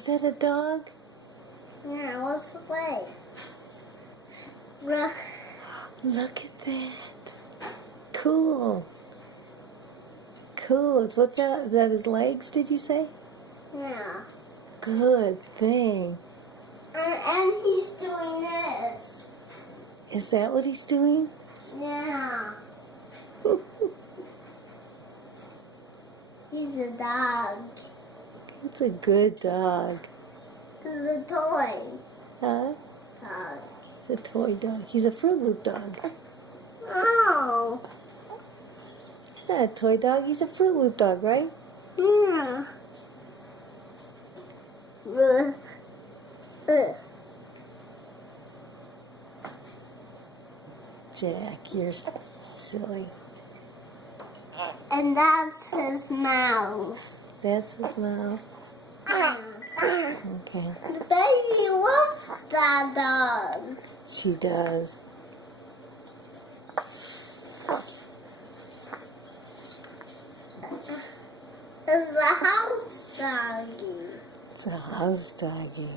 Is that a dog? Yeah, what's the way? Look at that. Cool. Cool. What's that? Is that his legs, did you say? Yeah. Good thing. And he's doing this. Is that what he's doing? Yeah. He's a dog. It's a good dog. He's a toy Huh? dog. A toy dog. He's a Fruit Loop dog. Oh. He's not a toy dog. He's a Fruit Loop dog, right? Yeah. Jack, you're silly. And that's his mouth. That's his mouth. Yeah. Okay. The baby loves that dog. She does. It's a house doggy. It's a house doggy.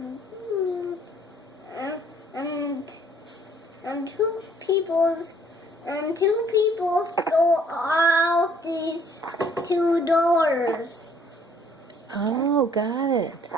Mhm. And two people go out these two doors. Oh, got it.